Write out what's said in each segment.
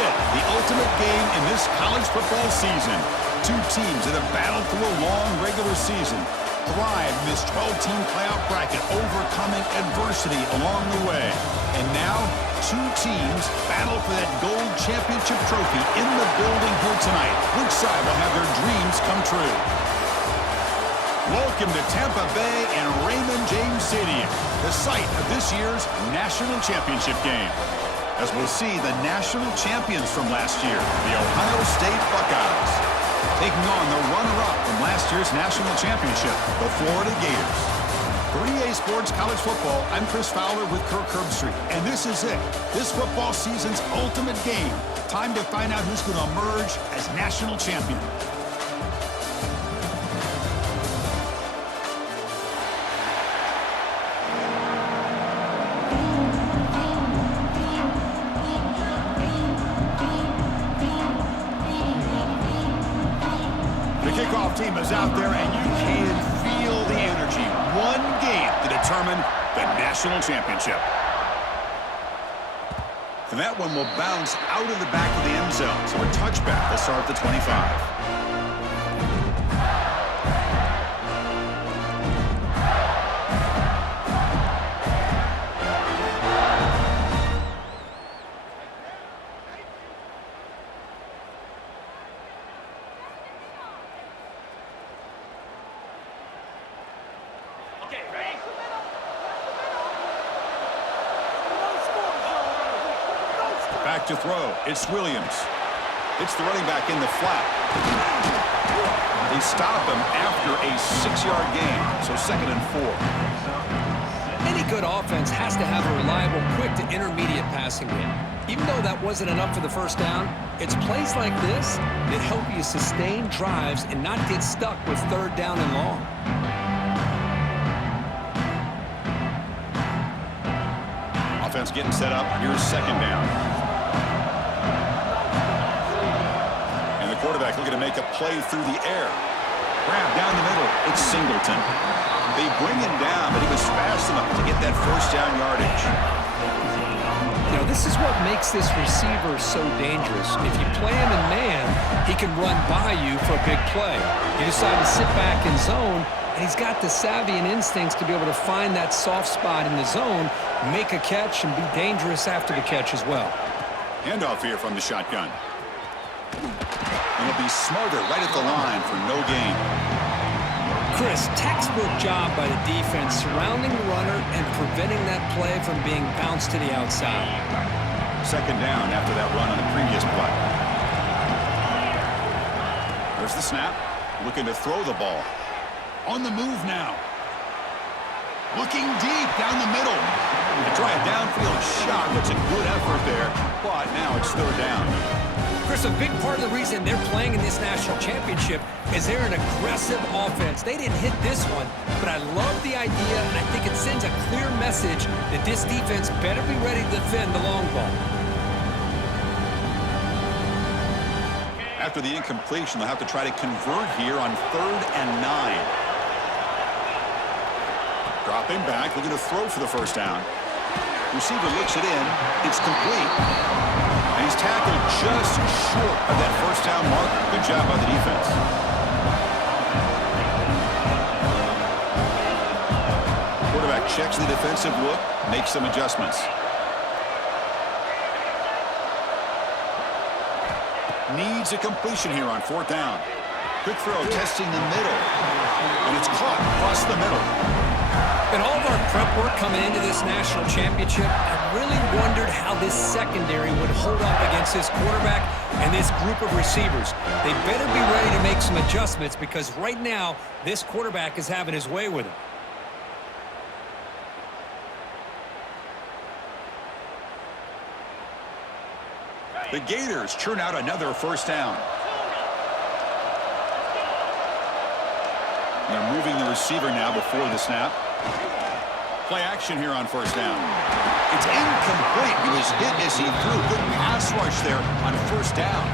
it, the ultimate game in this college football season. Two teams that have battled through a long regular season, thrive in this 12-team playoff bracket, overcoming adversity along the way. And now, two teams battle for that gold championship trophy in the building here tonight. Which side will have their dreams come true? Welcome to Tampa Bay and Raymond James Stadium, the site of this year's national championship game. As we'll see the national champions from last year, the Ohio State Buckeyes, taking on the runner-up from last year's national championship, the Florida Gators. For EA Sports College Football, I'm Chris Fowler with Kirk Herbstreit, and this is it. This football season's ultimate game. Time to find out who's going to emerge as national champion. The kickoff team is out there, and you can feel the energy. One game to determine the national championship. And that one will bounce out of the back of the end zone. So a touchback will start at the 25. Back to throw. It's Williams. It's the running back in the flat. They stop him after a 6-yard gain, so 2nd and 4. Any good offense has to have a reliable, quick to intermediate passing game. Even though that wasn't enough for the first down, it's plays like this that help you sustain drives and not get stuck with 3rd down and long. Offense getting set up. Here's 2nd down. Quarterback looking to make a play through the air. Grab down the middle. It's Singleton. They bring him down, but he was fast enough to get that 1st down yardage. You know, this is what makes this receiver so dangerous. If you play him in man, he can run by you for a big play. You decide to sit back in zone, and he's got the savvy and instincts to be able to find that soft spot in the zone, make a catch, and be dangerous after the catch as well. Handoff here from the shotgun. And he'll be smarter right at the line for no gain. Chris, textbook job by the defense surrounding the runner and preventing that play from being bounced to the outside. 2nd down after that run on the previous play. There's the snap. Looking to throw the ball. On the move now. Looking deep down the middle. To try a downfield shot. That's a good effort there. But now it's 3rd down. Chris, a big part of the reason they're playing in this national championship is they're an aggressive offense. They didn't hit this one, but I love the idea, and I think it sends a clear message that this defense better be ready to defend the long ball. After the incompletion, they'll have to try to convert here on 3rd and 9. Dropping back, looking to throw for the 1st down. Receiver looks it in. It's complete. And he's tackled just short of that 1st down mark. Good job by the defense. Quarterback checks the defensive look, makes some adjustments. Needs a completion here on 4th down. Quick throw, testing the middle. And it's caught across the middle. In all of our prep work coming into this national championship, I really wondered how this secondary would hold up against this quarterback and this group of receivers. They better be ready to make some adjustments because right now, this quarterback is having his way with him. The Gators churn out another 1st down. They're moving the receiver now before the snap. Play action here on 1st down. It's incomplete. He was hit as he threw. Good pass rush there on 1st down.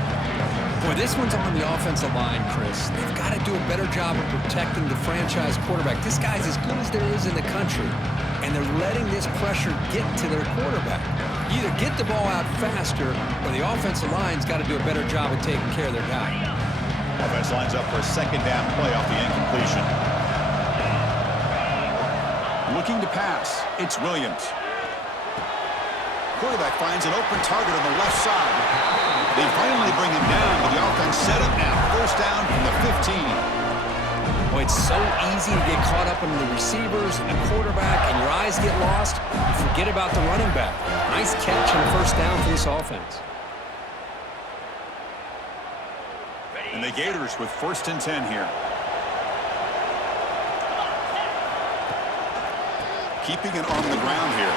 Boy, this one's on the offensive line, Chris. They've got to do a better job of protecting the franchise quarterback. This guy's as good as there is in the country, and they're letting this pressure get to their quarterback. Either get the ball out faster, or the offensive line's got to do a better job of taking care of their guy. Offense lines up for a second down play off the incompletion. Looking to pass, it's Williams. Quarterback finds an open target on the left side. They finally bring him down, but the offense set up now. First down from the 15. Boy, it's so easy to get caught up in the receivers and the quarterback, and your eyes get lost. You forget about the running back. Nice catch and a first down for this offense. And the Gators with 1st and 10 here. Keeping it on the ground here.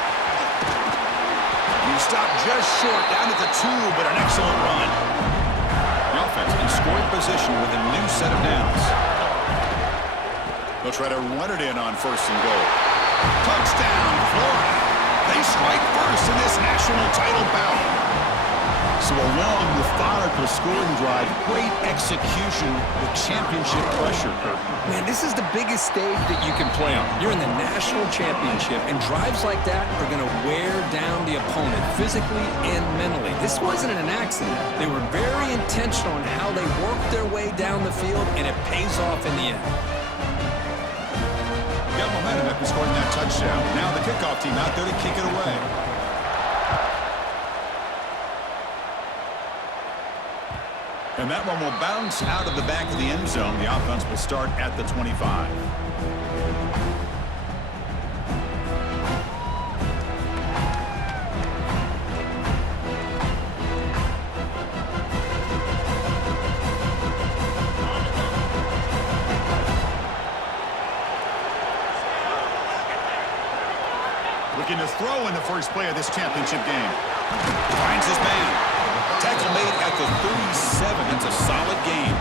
He stopped just short, down at the 2, but an excellent run. The offense in scoring position with a new set of downs. They'll try to run it in on 1st and goal. Touchdown, Florida. They strike first in this national title bout. So along with methodical scoring drive, great execution with championship pressure. Man, this is the biggest stage that you can play on. You're in the national championship, and drives like that are going to wear down the opponent physically and mentally. This wasn't an accident. They were very intentional in how they worked their way down the field, and it pays off in the end. Got momentum after scoring that touchdown. Now the kickoff team out there to kick it away. And that one will bounce out of the back of the end zone. The offense will start at the 25. Looking to throw in the first play of this championship game. Finds his man. Tackle made at the 37. It's a solid game.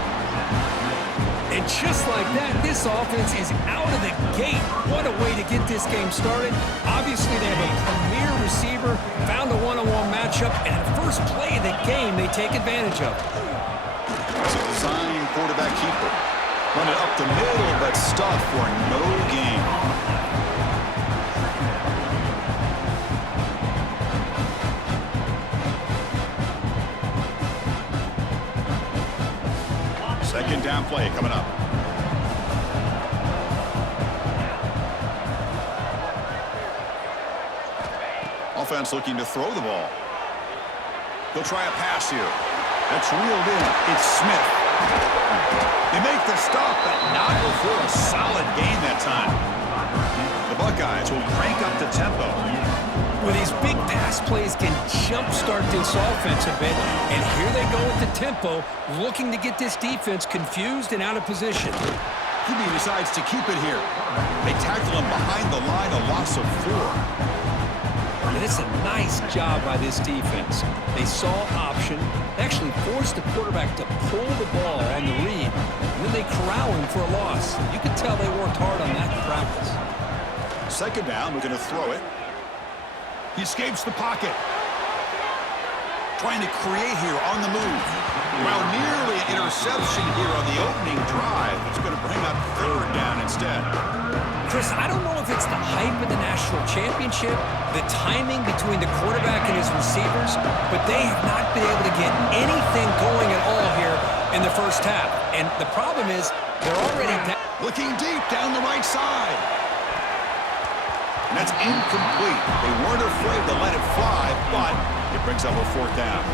And just like that, this offense is out of the gate. What a way to get this game started. Obviously, they have a premier receiver, found a one-on-one matchup, and the first play of the game they take advantage of. It's a design quarterback keeper. Run it up the middle, but stuff for no gain. Second down play coming up. Offense looking to throw the ball. He'll try a pass here. That's reeled in. It's Smith. They make the stop, but not before a solid gain that time. The Buckeyes will crank up the tempo. Well, these big pass plays can jumpstart this offense a bit, and here they go with the tempo, looking to get this defense confused and out of position. QB decides to keep it here. They tackle him behind the line, a loss of 4. And it's a nice job by this defense. They saw option, actually forced the quarterback to pull the ball on the read, and then they corral him for a loss. You can tell they worked hard on that in practice. Second down, we're going to throw it. He escapes the pocket. Trying to create here on the move. Well, nearly an interception here on the opening drive. It's going to bring up third down instead. Chris, I don't know if it's the hype of the national championship, the timing between the quarterback and his receivers, but they have not been able to get anything going at all here in the first half. And the problem is they're already down. Looking deep down the right side. And that's incomplete. They weren't afraid to let it fly, but it brings up a fourth down.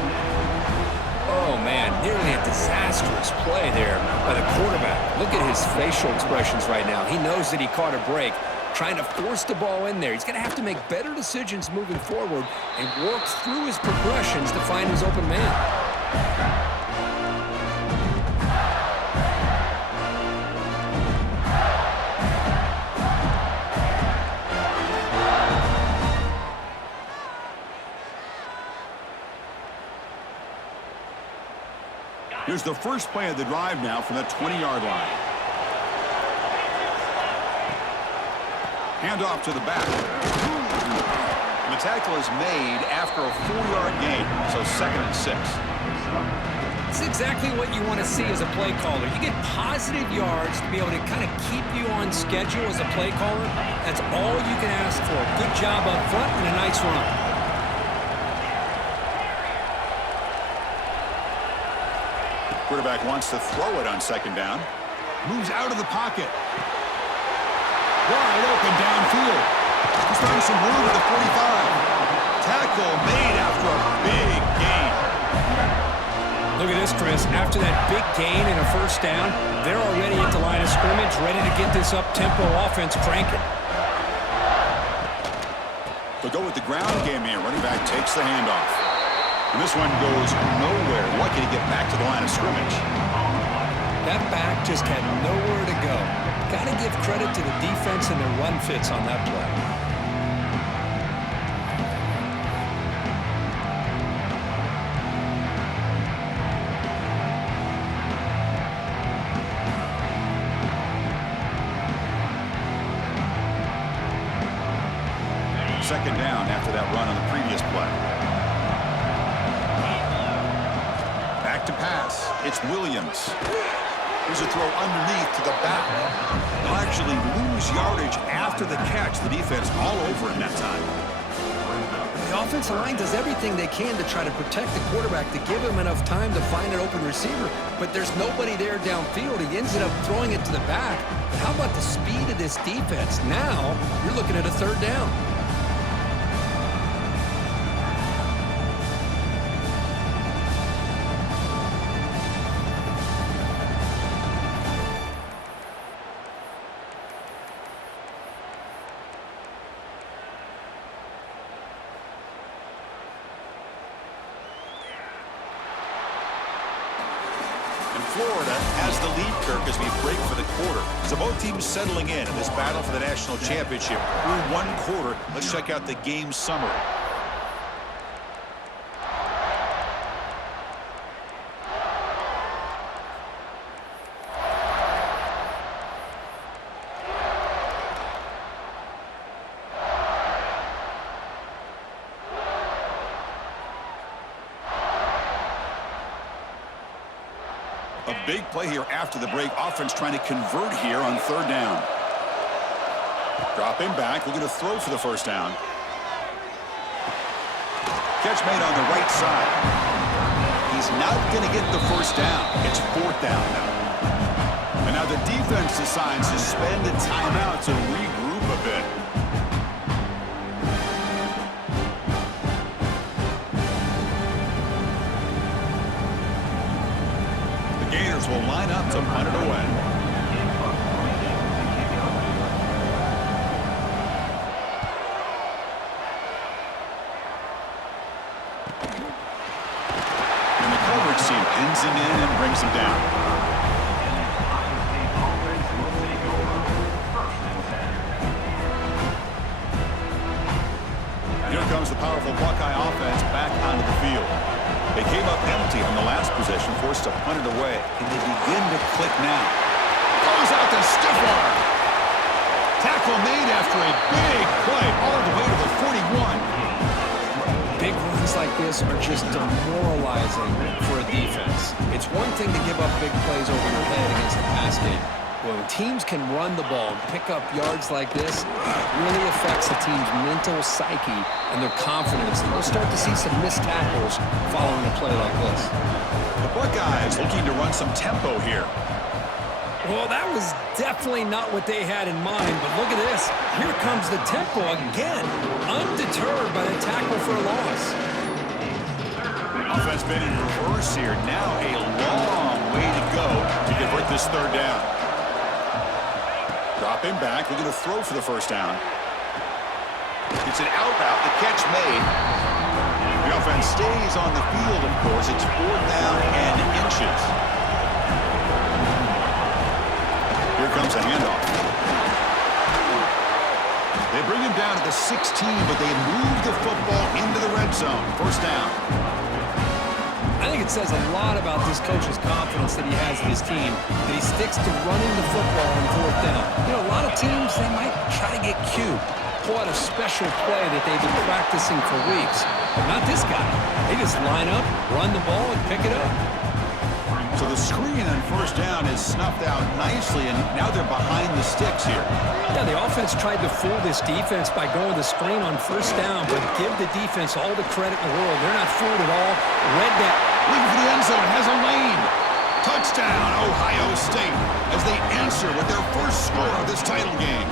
Oh, man, nearly a disastrous play there by the quarterback. Look at his facial expressions right now. He knows that he caught a break, trying to force the ball in there. He's going to have to make better decisions moving forward and work through his progressions to find his open man. Here's the first play of the drive now from the 20-yard line. Hand off to the back. And the tackle is made after a 4-yard gain, so 2nd and 6. That's exactly what you want to see as a play caller. You get positive yards to be able to kind of keep you on schedule as a play caller. That's all you can ask for. Good job up front and a nice run. Quarterback wants to throw it on second down. Moves out of the pocket. Wide open downfield. He's throwing some room at the 45. Tackle made after a big gain. Look at this, Chris. After that big gain and a first down, they're already at the line of scrimmage, ready to get this up-tempo offense cranking. They'll go with the ground game here. Running back takes the handoff. And this one goes nowhere. Lucky to get back to the line of scrimmage. That back just had nowhere to go. Got to give credit to the defense and their run fits on that play. Second down after that run on the previous play. Back to pass. It's Williams. Here's a throw underneath to the back. They'll actually lose yardage after the catch. The defense all over him that time. The offensive line does everything they can to try to protect the quarterback, to give him enough time to find an open receiver. But there's nobody there downfield. He ends up throwing it to the back. But how about the speed of this defense? Now you're looking at a third down. Florida has the lead, Kirk, as we break for the quarter. So both teams settling in this battle for the national championship. Through one quarter, let's check out the game summary. A big play here after the break. Offense trying to convert here on third down. Dropping back. We're going to throw for the first down. Catch made on the right side. He's not going to get the first down. It's fourth down now. And now the defense decides to spend a timeout to regroup a bit. Gators will line up to punt it away. And the coverage team pins him in and brings him down. Here comes the powerful Buckeye offense back onto the field. They came up empty on the last possession, forced to punt it away. Can they begin to click now? Goes out to stiff arm. Tackle made after a big play all the way to the 41. Big runs like this are just demoralizing for a defense. It's one thing to give up big plays over your head against the pass game. When teams can run the ball and pick up yards like this, it really affects the team's mental psyche and their confidence. And we'll start to see some missed tackles following a play like this. The Buckeyes looking to run some tempo here. Well, that was definitely not what they had in mind, but look at this. Here comes the tempo again, undeterred by the tackle for a loss. Offense been in reverse here. Now a long way to go to convert this third down. Dropping back, we're going to throw for the first down. It's an out route, the catch made. The offense stays on the field, of course. It's fourth down and inches. Here comes a handoff. They bring him down at the 16, but they move the football into the red zone. First down. I think it says a lot about this coach's confidence that he has in his team, that he sticks to running the football on fourth down. You know, a lot of teams, they might try to get cute, pull out a special play that they've been practicing for weeks. But not this guy. They just line up, run the ball, and pick it up. So the screen on first down is snuffed out nicely, and now they're behind the sticks here. Yeah, the offense tried to fool this defense by going the screen on first down, but give the defense all the credit in the world. They're not fooled at all. Read that. Looking for the end zone, has a lane. Touchdown, Ohio State, as they answer with their first score of this title game.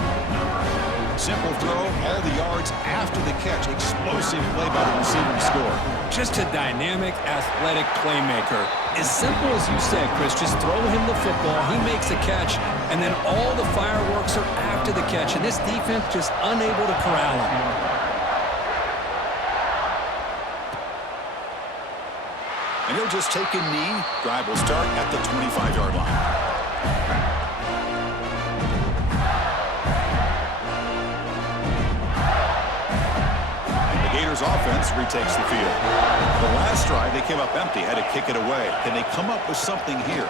Simple throw, all the yards after the catch. Explosive play by the receiver to score. Just a dynamic, athletic playmaker. As simple as you said, Chris, just throw him the football, he makes a catch, and then all the fireworks are after the catch, and this defense just unable to corral him. And he'll just take a knee. Drive will start at the 25-yard line. Offense retakes the field. The last drive, they came up empty, had to kick it away. Can they come up with something here?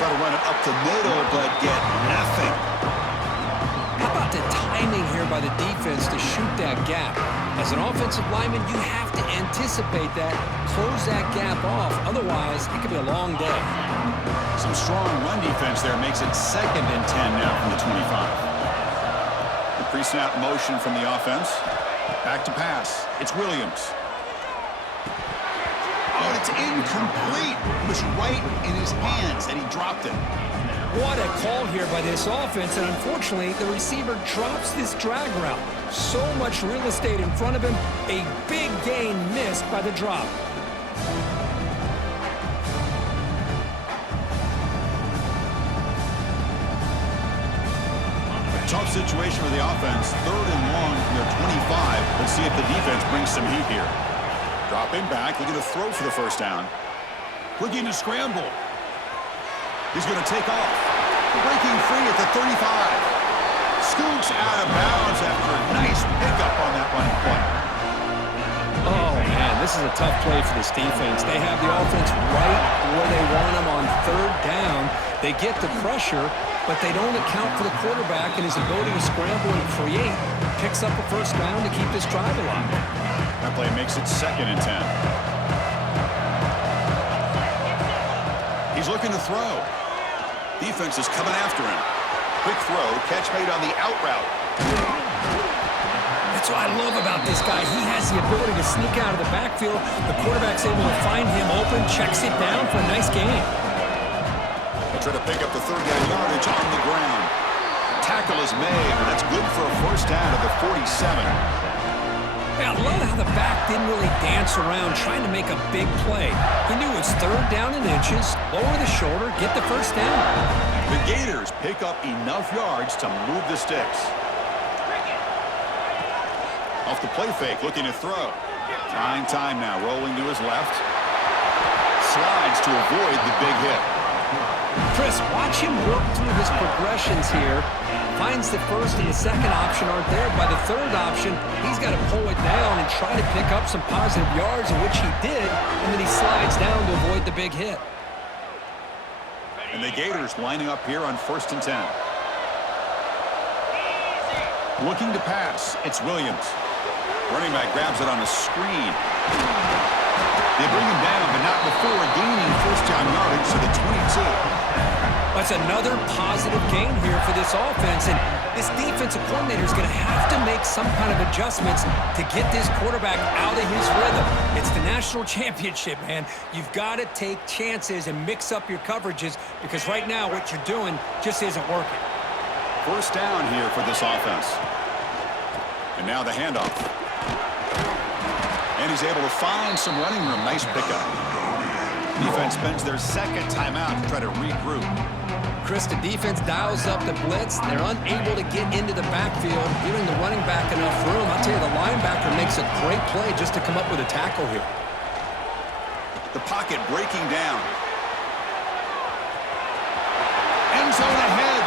Try to run it up the middle, but get nothing. How about the timing here by the defense to shoot that gap? As an offensive lineman, you have to anticipate that, close that gap off. Otherwise, it could be a long day. Some strong run defense there makes it 2nd and 10 now from the 25. The pre-snap motion from the offense. Back to pass. It's Williams. Oh, and it's incomplete. It was right in his hands, and he dropped it. What a call here by this offense, and unfortunately, the receiver drops this drag route. So much real estate in front of him. A big gain missed by the drop. Tough situation for the offense. 3rd and long from their 25. Let's see if the defense brings some heat here. Dropping back, looking to throw for the first down. Looking to scramble. He's going to take off. Breaking free at the 35. Scoots out of bounds after a nice pickup on that running play. Oh, man, this is a tough play for this defense. They have the offense right where they want them on 3rd down. They get the pressure, but they don't account for the quarterback and his ability to scramble and create. Picks up a first down to keep this drive alive. That play makes it 2nd and 10. He's looking to throw. Defense is coming after him. Quick throw, catch made on the out route. That's what I love about this guy. He has the ability to sneak out of the backfield. The quarterback's able to find him open, checks it down for a nice gain. Try to pick up the 3rd down yardage on the ground. Tackle is made, but that's good for a first down at the 47. Yeah, I love how the back didn't really dance around trying to make a big play. He knew it's 3rd down in inches, lower the shoulder, get the first down. The Gators pick up enough yards to move the sticks. Off the play fake, looking to throw. Trying time now, rolling to his left. Slides to avoid the big hit. Chris, watch him work through his progressions here. Finds the first and the second option aren't there. By the 3rd option, he's got to pull it down and try to pick up some positive yards, in which he did, and then he slides down to avoid the big hit. And the Gators lining up here on 1st and 10. Looking to pass, it's Williams. Running back grabs it on a screen. They bring him down, but not before gaining first down yardage to the 22. That's another positive gain here for this offense, and this defensive coordinator is going to have to make some kind of adjustments to get this quarterback out of his rhythm. It's the national championship, man. You've got to take chances and mix up your coverages, because right now what you're doing just isn't working. First down here for this offense. And now the handoff. And he's able to find some running room. Nice pickup. Defense spends their 2nd timeout to try to regroup. Chris, the defense dials up the blitz. They're unable to get into the backfield, giving the running back enough room. I'll tell you, the linebacker makes a great play just to come up with a tackle here. The pocket breaking down. End zone ahead.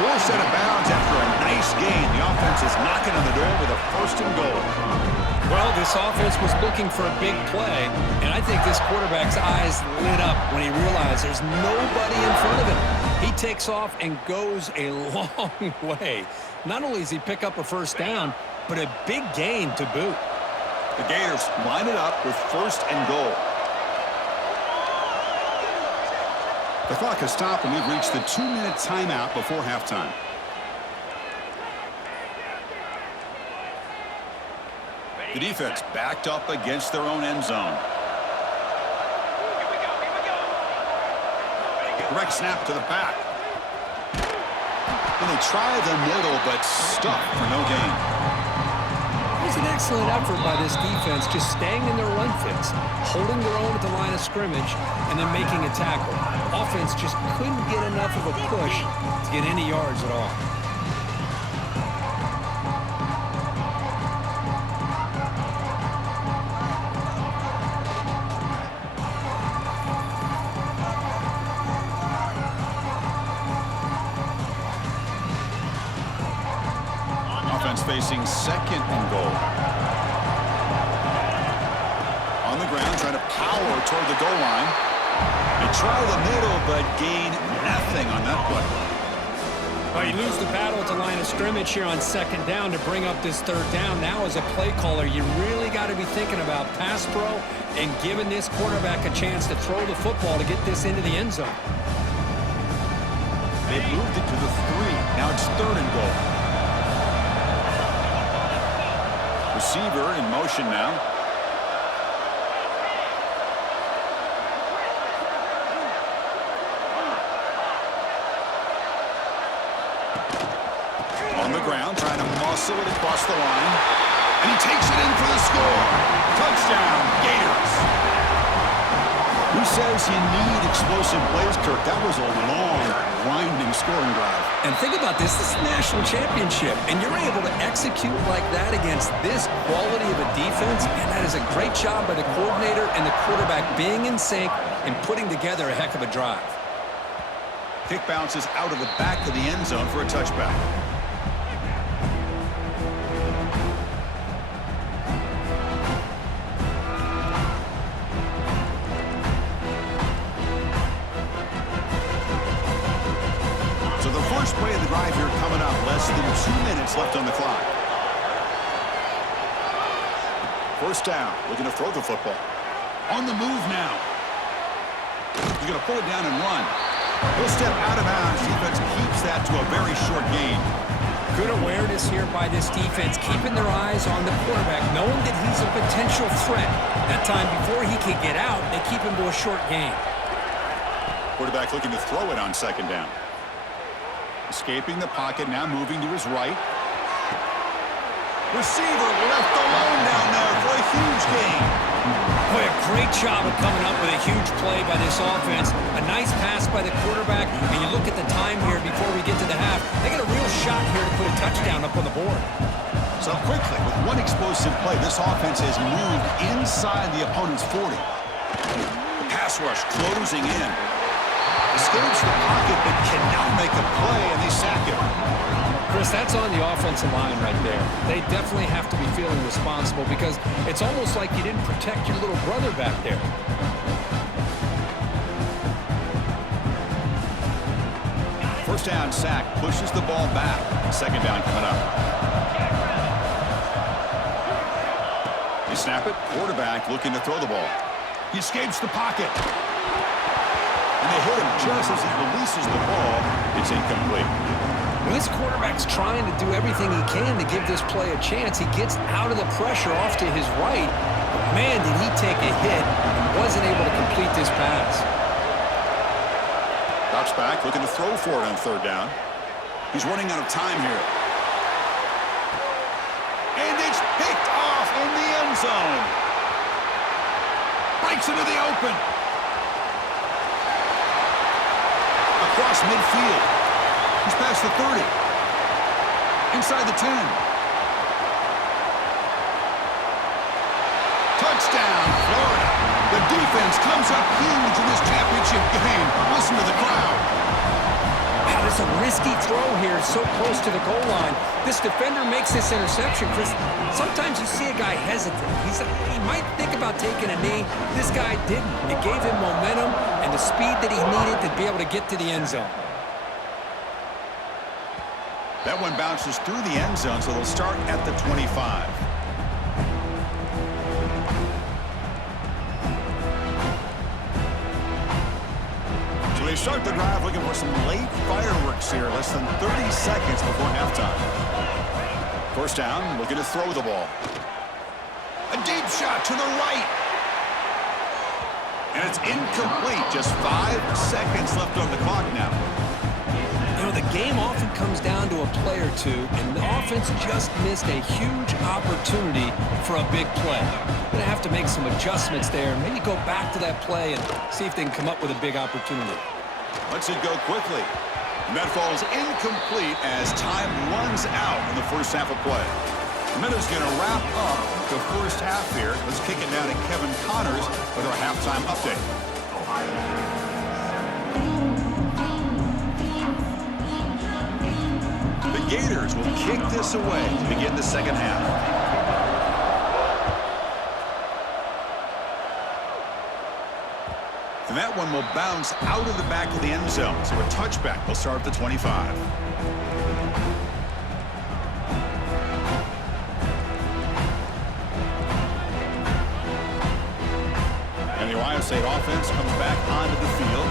Forced out of bounds after a nice gain. The offense is knocking on the door with a 1st and goal. Well, this offense was looking for a big play, and I think this quarterback's eyes lit up when he realized there's nobody in front of him. He takes off and goes a long way. Not only does he pick up a first down, but a big gain to boot. The Gators line it up with 1st and goal. The clock has stopped, and we've reached the 2-minute timeout before halftime. The defense backed up against their own end zone. Direct snap to the back. And they try the middle, but stuck for no gain. It was an excellent effort by this defense, just staying in their run fits, holding their own at the line of scrimmage, and then making a tackle. Offense just couldn't get enough of a push to get any yards at all. Facing second and goal. On the ground, trying to power toward the goal line. They try the middle, but gain nothing on that play. Well, you lose the battle at the line of scrimmage here on second down to bring up this third down. Now, as a play caller, you really got to be thinking about pass pro and giving this quarterback a chance to throw the football to get this into the end zone. They've moved it to the 3. Now it's third and goal. Receiver in motion now. On the ground, trying to muscle it across the line. And he takes it in for the score. Touchdown, Gators. Who says you need explosive plays, Kirk? That was a long, grinding scoring drive. And think about this. This is a national championship, and you're able to execute like that against this quality of a defense, and that is a great job by the coordinator and the quarterback being in sync and putting together a heck of a drive. Kick bounces out of the back of the end zone for a touchback. Play of the drive here coming up. Less than 2 minutes left on the clock. First down. Looking to throw the football. On the move now. He's going to pull it down and run. He'll step out of bounds. Defense keeps that to a very short gain. Good awareness here by this defense, keeping their eyes on the quarterback, knowing that he's a potential threat. That time before he can get out, they keep him to a short gain. Quarterback looking to throw it on second down. Escaping the pocket, now moving to his right. Receiver left alone down there for a huge gain. Boy, a great job of coming up with a huge play by this offense. A nice pass by the quarterback, and you look at the time here before we get to the half. They got a real shot here to put a touchdown up on the board. So quickly, with one explosive play, this offense has moved inside the opponent's 40. The pass rush closing in. Escapes the pocket, but cannot make a play, and they sack him. Chris, that's on the offensive line right there. They definitely have to be feeling responsible because it's almost like you didn't protect your little brother back there. First down sack, pushes the ball back. Second down coming up. They snap it, quarterback looking to throw the ball. He escapes the pocket. And they hit him just as he releases the ball. It's incomplete. Well, this quarterback's trying to do everything he can to give this play a chance. He gets out of the pressure off to his right. But man, did he take a hit and wasn't able to complete this pass. Drops back, looking to throw for it on third down. He's running out of time here. And it's picked off in the end zone. Breaks into the open. Across midfield. He's past the 30. Inside the 10. Touchdown, Florida. The defense comes up huge in this championship game. Listen to the crowd. Wow, there's a risky throw here so close to the goal line. This defender makes this interception, Chris. Sometimes you see a guy hesitant. He might think about taking a knee. This guy didn't. It gave him momentum and the speed that he needed to be able to get to the end zone. That one bounces through the end zone, so they'll start at the 25. So they start the drive looking for some late fireworks here, less than 30 seconds before halftime. First down, looking to throw the ball. A deep shot to the right. And it's incomplete. Just 5 seconds left on the clock now. You know, the game often comes down to a play or two, and the offense just missed a huge opportunity for a big play. Going to have to make some adjustments there, and maybe go back to that play and see if they can come up with a big opportunity. Lets it go quickly. And that falls incomplete as time runs out in the first half of play. The Minnows going to wrap up the first half here. Let's kick it down to Kevin Connors with our halftime update. The Gators will kick this away to begin the second half. And that one will bounce out of the back of the end zone. So a touchback will start at the 25. And the Ohio State offense comes back onto the field.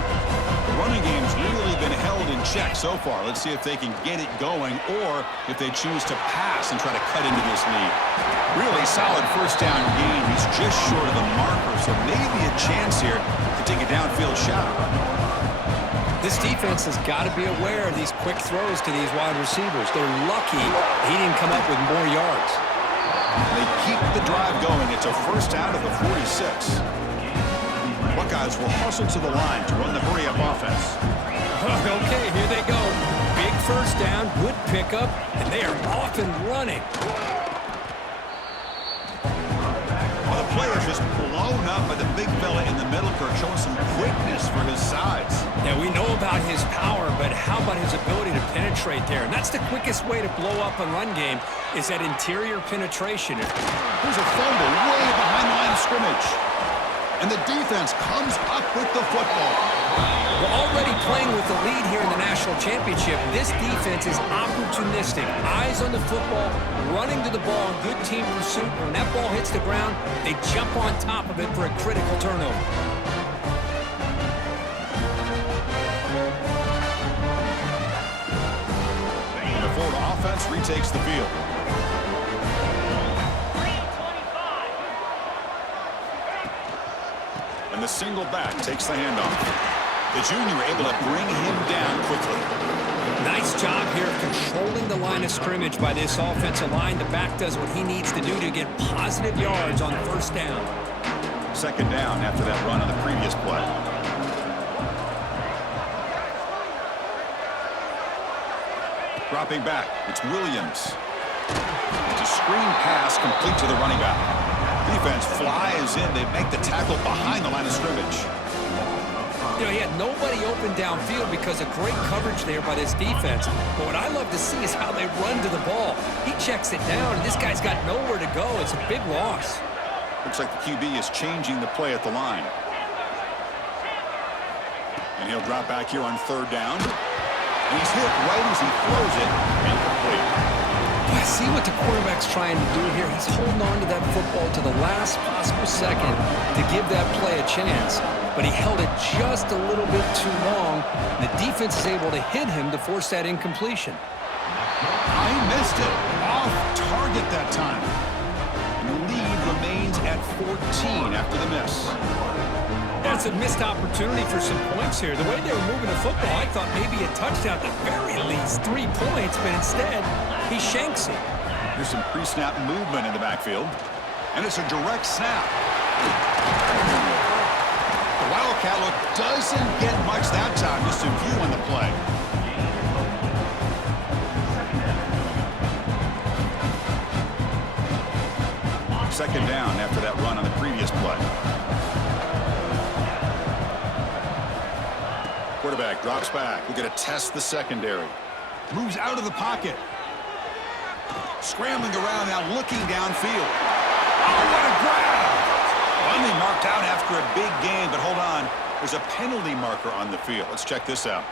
The running game's really been held in check so far. Let's see if they can get it going or if they choose to pass and try to cut into this lead. Really solid first down gain. He's just short of the marker, so maybe a chance here to take a downfield shot. This defense has got to be aware of these quick throws to these wide receivers. They're lucky he didn't come up with more yards. They keep the drive going. It's a first down at the 46. Buckeyes will hustle to the line to run the hurry-up offense. Okay, here they go. Big first down, good pickup, and they are off and running. Well, the player just blown up by the big fella in the middle, Kirk, showing some quickness for his size. Yeah, we know about his power, but how about his ability to penetrate there? And that's the quickest way to blow up a run game is that interior penetration. Here's a fumble way behind the line of scrimmage. And the defense comes up with the football. We're already playing with the lead here in the national championship. This defense is opportunistic. Eyes on the football, running to the ball, good team pursuit. When that ball hits the ground, they jump on top of it for a critical turnover. And the Florida offense retakes the field. And the single back takes the handoff. The junior able to bring him down quickly. Nice job here of controlling the line of scrimmage by this offensive line. The back does what he needs to do to get positive yards on first down. Second down after that run on the previous play. Dropping back, it's Williams. It's a screen pass complete to the running back. Defense flies in. They make the tackle behind the line of scrimmage. You know, he had nobody open downfield because of great coverage there by this defense. But what I love to see is how they run to the ball. He checks it down, and this guy's got nowhere to go. It's a big loss. Looks like the QB is changing the play at the line. And he'll drop back here on third down. And he's hit right as he throws it. Incomplete. I see what the quarterback's trying to do here. He's holding on to that football to the last possible second to give that play a chance. But he held it just a little bit too long. The defense is able to hit him to force that incompletion. I missed it. Off target that time. And the lead remains at 14 after the miss. That's a missed opportunity for some points here. The way they were moving the football, I thought maybe a touchdown at the very least, 3 points, but instead, he shanks it. There's some pre-snap movement in the backfield. And it's a direct snap. The Wildcat look doesn't get much that time, just a few on the play. Second down after that run on the previous play. Quarterback drops back. We're going to test the secondary. Moves out of the pocket. Scrambling around now, looking downfield. Oh, what a grab! Finally marked out after a big gain, but hold on. There's a penalty marker on the field. Let's check this out.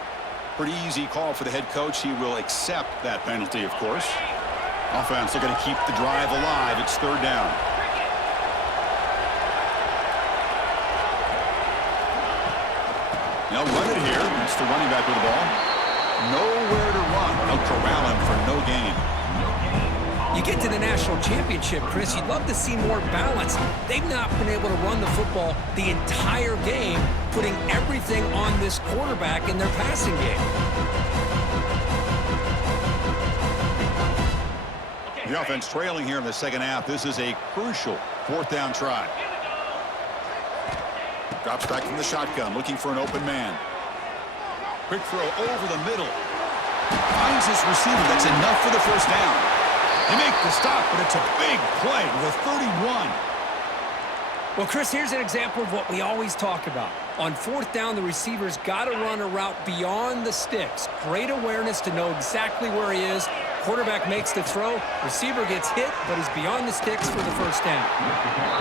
Pretty easy call for the head coach. He will accept that penalty, of course. Offense looking to keep the drive alive. It's third down. They'll run it here. That's the running back with the ball. Nowhere to run. They'll corral him for no gain. You get to the national championship, Chris, you'd love to see more balance. They've not been able to run the football the entire game, putting everything on this quarterback in their passing game. The offense trailing here in the second half. This is a crucial fourth down try. Drops back from the shotgun, looking for an open man. Quick throw over the middle. Finds his receiver. That's enough for the first down. They make the stop, but it's a big play with a 31. Well, Chris, here's an example of what we always talk about. On fourth down, the receiver's got to run a route beyond the sticks. Great awareness to know exactly where he is. Quarterback makes the throw. Receiver gets hit, but he's beyond the sticks for the first down.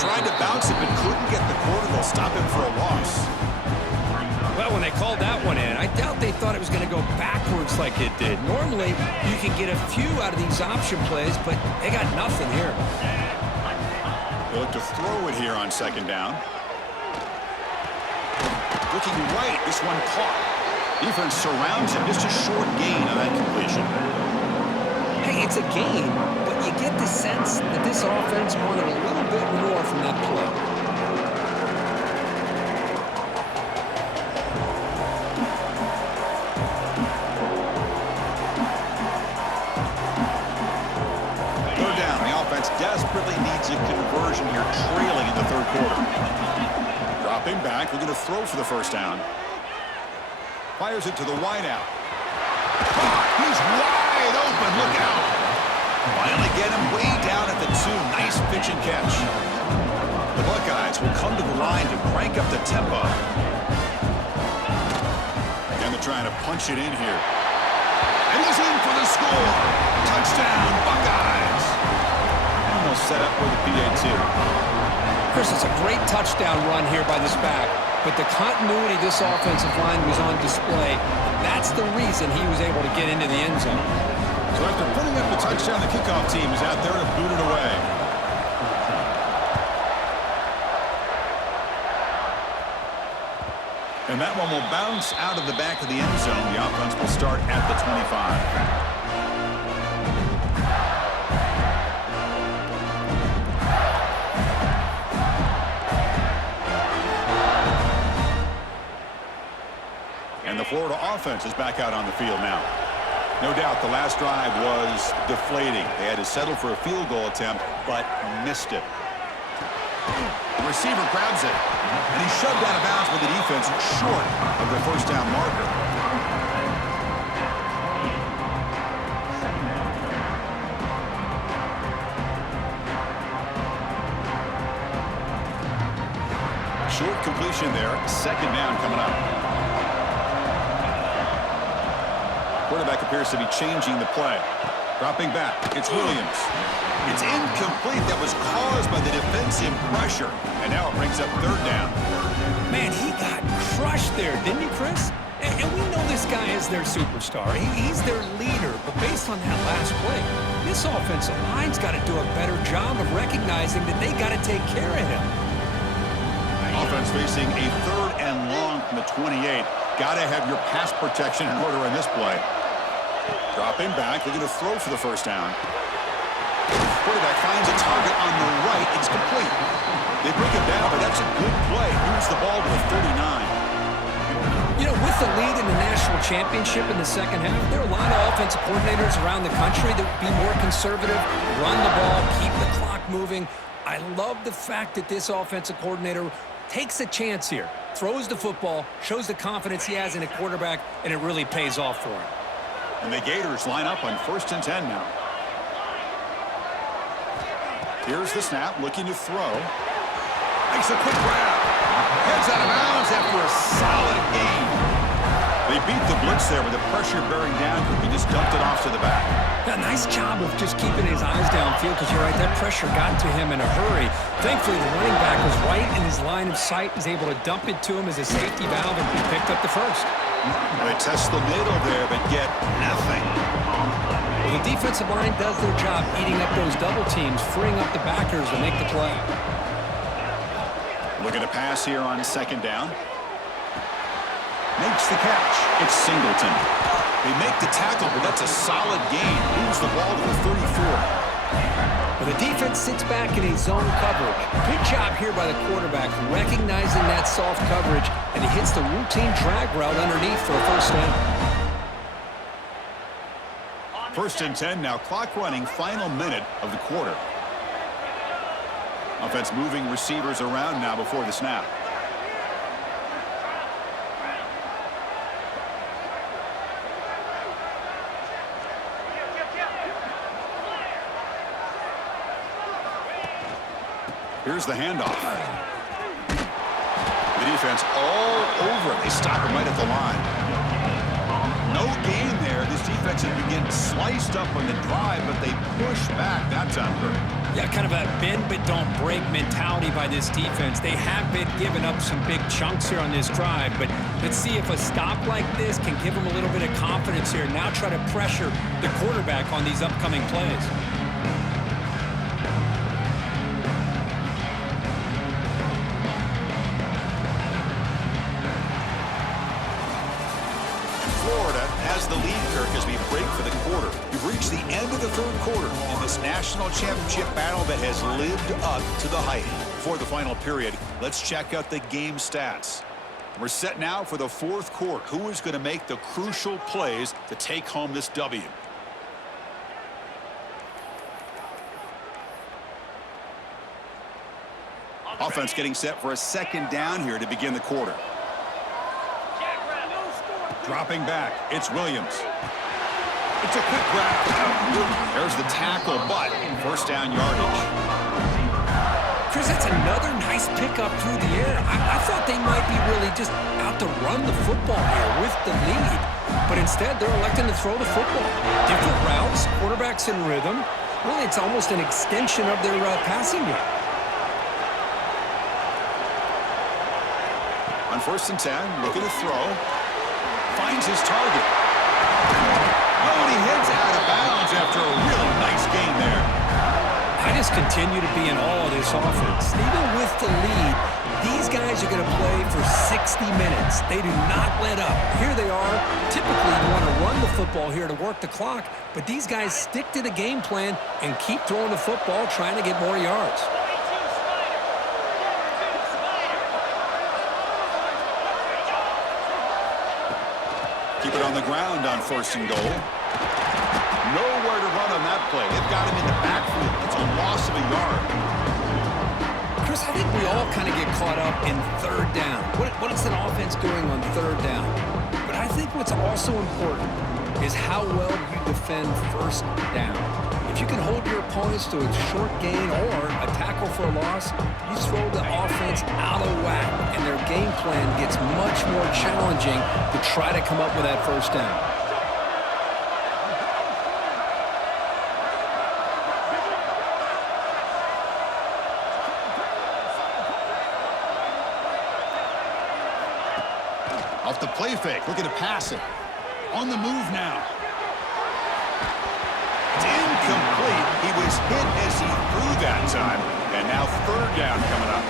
Tried to bounce it, but couldn't get the quarter to stop him for a loss. Well, when they called that one in, I doubt they thought it was going to go backwards like it did. Normally, you can get a few out of these option plays, but they got nothing here. They look to throw it here on second down. Looking right, this one caught. Defense surrounds him. Just a short gain on that completion. Hey, it's a gain, but you get the sense that this offense wanted a little bit more from that play. Desperately needs a conversion here, trailing in the third quarter. Dropping back, looking to throw for the first down. Fires it to the wideout. He's wide open, look out. Finally get him way down at the 2. Nice pitch and catch. The Buckeyes will come to the line to crank up the tempo. Again, they're trying to punch it in here. And he's in for the score. Touchdown, Buckeyes. Set up for the PAT. Chris, it's a great touchdown run here by this back, but the continuity of this offensive line was on display. That's the reason he was able to get into the end zone. So after putting up the touchdown, the kickoff team is out there to boot it away. And that one will bounce out of the back of the end zone. The offense will start at the 25. And the Florida offense is back out on the field now. No doubt the last drive was deflating. They had to settle for a field goal attempt, but missed it. The receiver grabs it, and he's shoved out of bounds with the defense short of the first down marker. Short completion there. Second down coming up. Quarterback appears to be changing the play. Dropping back. It's Williams. It's incomplete. That was caused by the defensive pressure. And now it brings up third down. Man, he got crushed there, didn't he, Chris? And we know this guy is their superstar. He's their leader. But based on that last play, this offensive line's got to do a better job of recognizing that they got to take care of him. Offense facing a third and long from the 28. Got to have your pass protection in order in this play. Dropping back, looking to throw for the first down. Quarterback finds a target on the right. It's complete. They bring it down, but that's a good play. Moves the ball to the 39. You know, with the lead in the national championship in the second half, there are a lot of offensive coordinators around the country that would be more conservative, run the ball, keep the clock moving. I love the fact that this offensive coordinator takes a chance here, throws the football, shows the confidence he has in a quarterback, and it really pays off for him. And the Gators line up on 1st and 10 now. Here's the snap, looking to throw. Makes a quick grab. Heads out of bounds after a solid gain. They beat the blitz there with the pressure bearing down. He just dumped it off to the back. Yeah, nice job of just keeping his eyes downfield, because you're right, that pressure got to him in a hurry. Thankfully, the running back was right in his line of sight, was able to dump it to him as a safety valve, and he picked up the first. They test the middle there, but get nothing. Well, the defensive line does their job eating up those double teams, freeing up the backers to make the play. Looking to pass here on second down. Makes the catch. It's Singleton. They make the tackle, but that's a solid gain. Moves the ball to the 34. Well, the defense sits back in a zone coverage. Good job here by the quarterback, recognizing that soft coverage, and he hits the routine drag route underneath for a first down. 1st and 10 now, clock running, final minute of the quarter. Offense moving receivers around now before the snap. Here's the handoff. The defense all over it. They stop him right at the line. No gain there. This defense had been getting sliced up on the drive, but they push back. That's on her. Yeah, kind of a bend but don't break mentality by this defense. They have been giving up some big chunks here on this drive, but let's see if a stop like this can give them a little bit of confidence here. Now try to pressure the quarterback on these upcoming plays. Florida has the lead, Kirk, as we break for the quarter. We've reached the end of the 3rd quarter in this national championship battle that has lived up to the hype. For the final period, let's check out the game stats. We're set now for the 4th quarter. Who is going to make the crucial plays to take home this W? Offense getting set for a 2nd down here to begin the quarter. Dropping back, it's Williams. It's a quick grab. There's the tackle, but 1st down yardage. Chris, that's another nice pickup through the air. I thought they might be really just out to run the football here with the lead, but instead they're electing to throw the football. Different routes, quarterbacks in rhythm. Really, it's almost an extension of their passing game. On 1st and 10, looking to throw. Finds his target. Oh, and he heads out of bounds after a really nice gain there. I just continue to be in awe of this offense. Even with the lead, these guys are going to play for 60 minutes. They do not let up. Here they are. Typically, you want to run the football here to work the clock, but these guys stick to the game plan and keep throwing the football, trying to get more yards. Keep it on the ground on 1st and goal. Nowhere to run on that play. They've got him in the backfield. It's a loss of a yard. Chris, I think we all kind of get caught up in 3rd down. What is an offense doing on 3rd down? But I think what's also important is how well you defend 1st down. If you can hold your opponents to a short gain or a tackle for a loss, you throw the offense out of whack, and their game plan gets much more challenging to try to come up with that 1st down. Off the play fake, looking to pass it. On the move now. It's incomplete. He was hit as he threw that time. And now 3rd down coming up.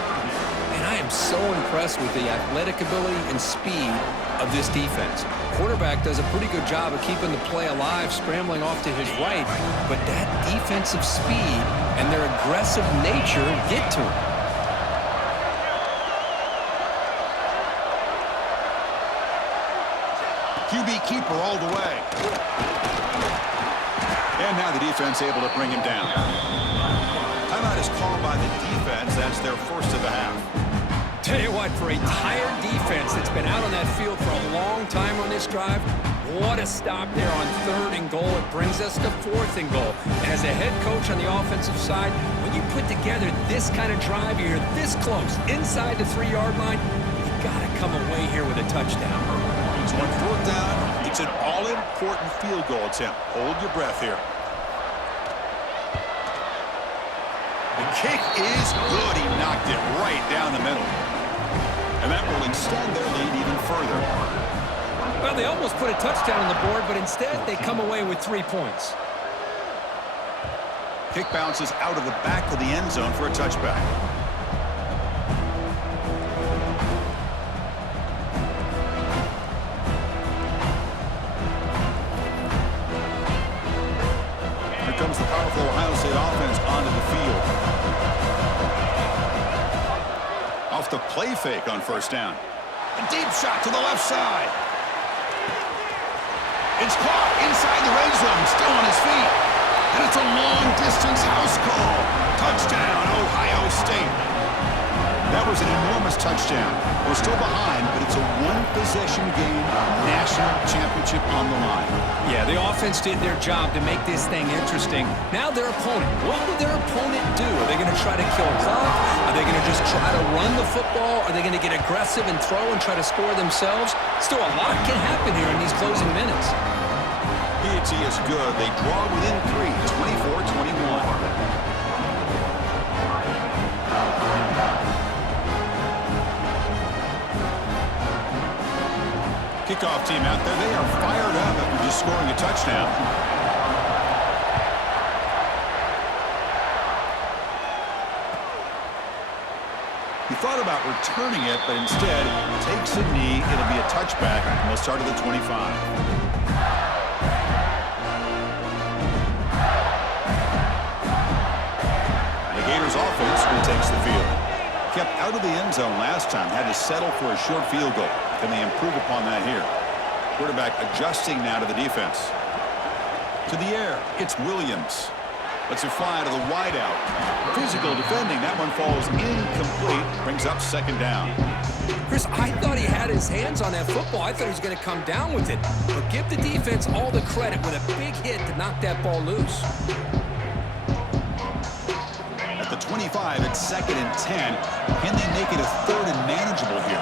And I am so impressed with the athletic ability and speed of this defense. Quarterback does a pretty good job of keeping the play alive, scrambling off to his right, but that defensive speed and their aggressive nature get to him. QB keeper all the way. And now the defense able to bring him down. Timeout is called by the defense. That's their 1st of the half. Tell you what, for a tired defense that's been out on that field for a long time on this drive, what a stop there on 3rd and goal. It brings us to 4th and goal. And as a head coach on the offensive side, when you put together this kind of drive, you're this close, inside the 3-yard line, you got to come away here with a touchdown. It's on 4th down. It's an all-important field goal attempt. Hold your breath here. The kick is good. He knocked it right down the middle. And that will extend their lead even further. Well, they almost put a touchdown on the board, but instead they come away with 3 points. Kick bounces out of the back of the end zone for a touchback. Here comes the powerful Ohio State offense onto the field. Off the play fake on first down. A deep shot to the left side. It's caught inside the red zone, still on his feet. And it's a long-distance house call. Touchdown, Ohio State. That was an enormous touchdown. We're still behind, but it's a one-possession game, national championship on the line. Yeah, the offense did their job to make this thing interesting. Now their opponent, what will their opponent do? Are they going to try to kill clock? Are they going to just try to run the football? Are they going to get aggressive and throw and try to score themselves? Still, a lot can happen here in these closing minutes. P&T is good. They draw within 3, 24-21. Kickoff team out there, they are fired up after just scoring a touchdown. He thought about returning it, but instead takes a knee. It'll be a touchback, and they'll start at the 25. The Gators offense retakes the field. Kept out of the end zone last time, had to settle for a short field goal. Can they improve upon that here? Quarterback adjusting now to the defense. To the air, it's Williams. Lets it fly to the wideout. Physical defending, that one falls incomplete. Brings up second down. Chris, I thought he had his hands on that football. I thought he was going to come down with it. But give the defense all the credit with a big hit to knock that ball loose. At the 25, it's 2nd and 10. Can they make it a 3rd and manageable here?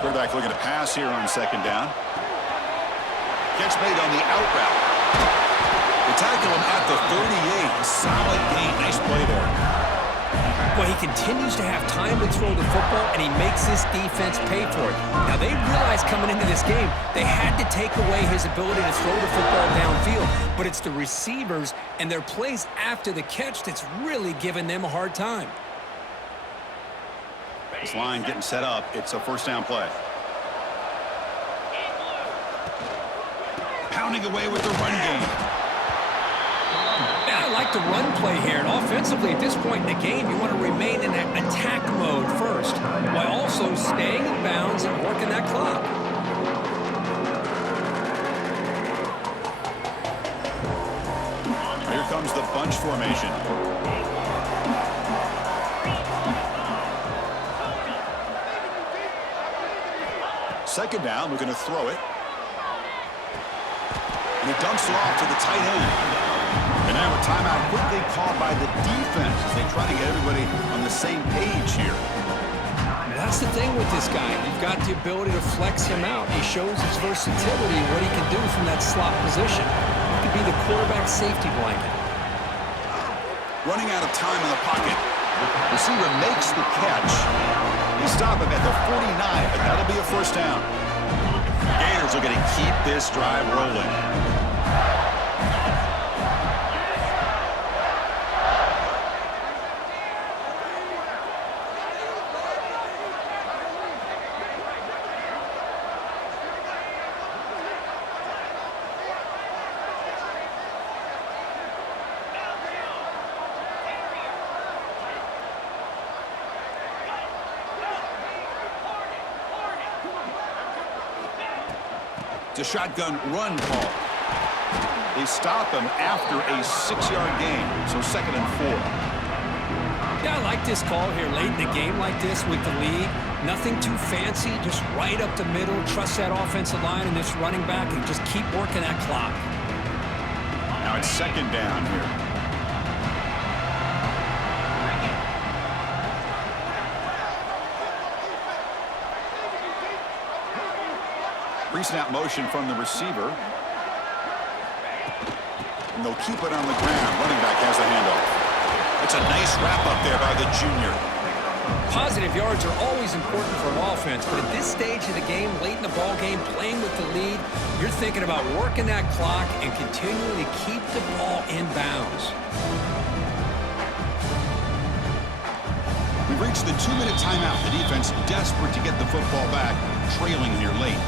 Quarterback looking to pass here on 2nd down. Catch made on the out route. They tackle him at the 38. Solid gain. Nice play there. Well, he continues to have time to throw the football, and he makes this defense pay for it. Now, they realized coming into this game, they had to take away his ability to throw the football downfield, but it's the receivers and their plays after the catch that's really giving them a hard time. This line getting set up. It's a first down play. Pounding away with the run game. I like the run play here, and offensively at this point in the game, you want to remain in that attack mode first, while also staying in bounds and working that clock. Here comes the bunch formation. Second down, we're going to throw it. And he dumps it off to the tight end. And now a timeout quickly called by the defense as they try to get everybody on the same page here. That's the thing with this guy. You've got the ability to flex him out. He shows his versatility, what he can do from that slot position. He could be the quarterback safety blanket. Running out of time in the pocket. Receiver makes the catch. They stop him at the 49, but that'll be a first down. The Gators are going to keep this drive rolling. It's a shotgun run call. They stop him after a 6-yard gain, so 2nd and 4. Yeah, I like this call here late in the game like this with the lead. Nothing too fancy, just right up the middle. Trust that offensive line and this running back and just keep working that clock. Now it's 2nd down here. Pre-snap motion from the receiver. And they'll keep it on the ground. Running back has the handoff. It's a nice wrap up there by the junior. Positive yards are always important for an offense, but at this stage of the game, late in the ball game, playing with the lead, you're thinking about working that clock and continuing to keep the ball in bounds. We've reached the 2-minute timeout. The defense desperate to get the football back, trailing here late.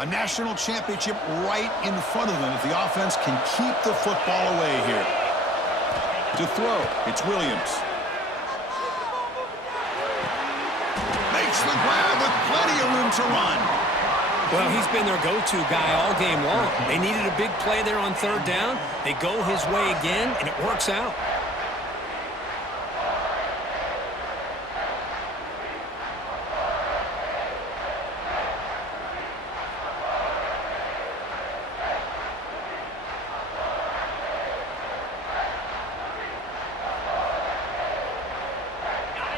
A national championship right in front of them if the offense can keep the football away here. To throw, it's Williams. Makes the grab with plenty of room to run. Well, he's been their go-to guy all game long. They needed a big play there on third down. They go his way again, and it works out.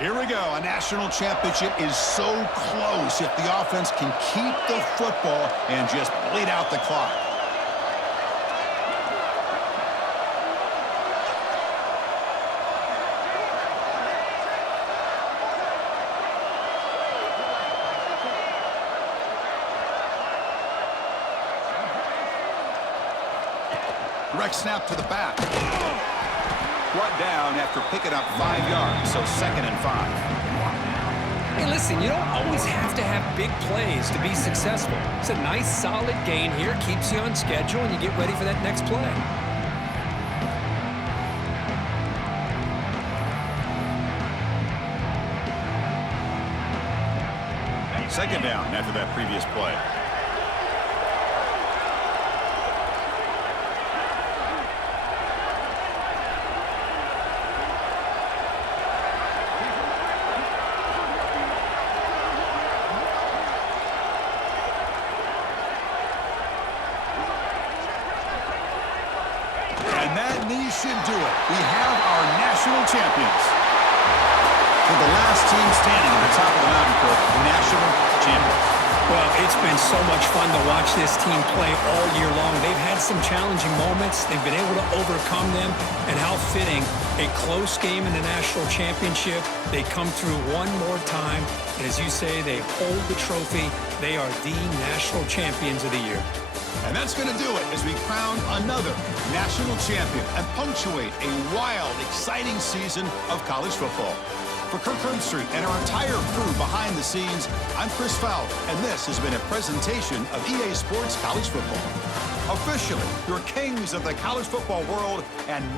Here we go. A national championship is so close if the offense can keep the football and just bleed out the clock. Direct snap to the back. Brought down after picking up 5 yards, so 2nd and 5. Hey, listen, you don't always have to have big plays to be successful. It's a nice, solid gain here, keeps you on schedule, and you get ready for that next play. Second down after that previous play. And that knee should do it. We have our national champions. For the last team standing at the top of the mountain, Kirk, national champions. Well, it's been so much fun to watch this team play all year long. They've had some challenging moments. They've been able to overcome them. And how fitting, a close game in the national championship. They come through one more time. And as you say, they hold the trophy. They are the national champions of the year. And that's going to do it as we crown another national champion and punctuate a wild, exciting season of college football. For Kirk Herbstreit and our entire crew behind the scenes, I'm Chris Fowler, and this has been a presentation of EA Sports College Football. Officially, your kings of the college football world and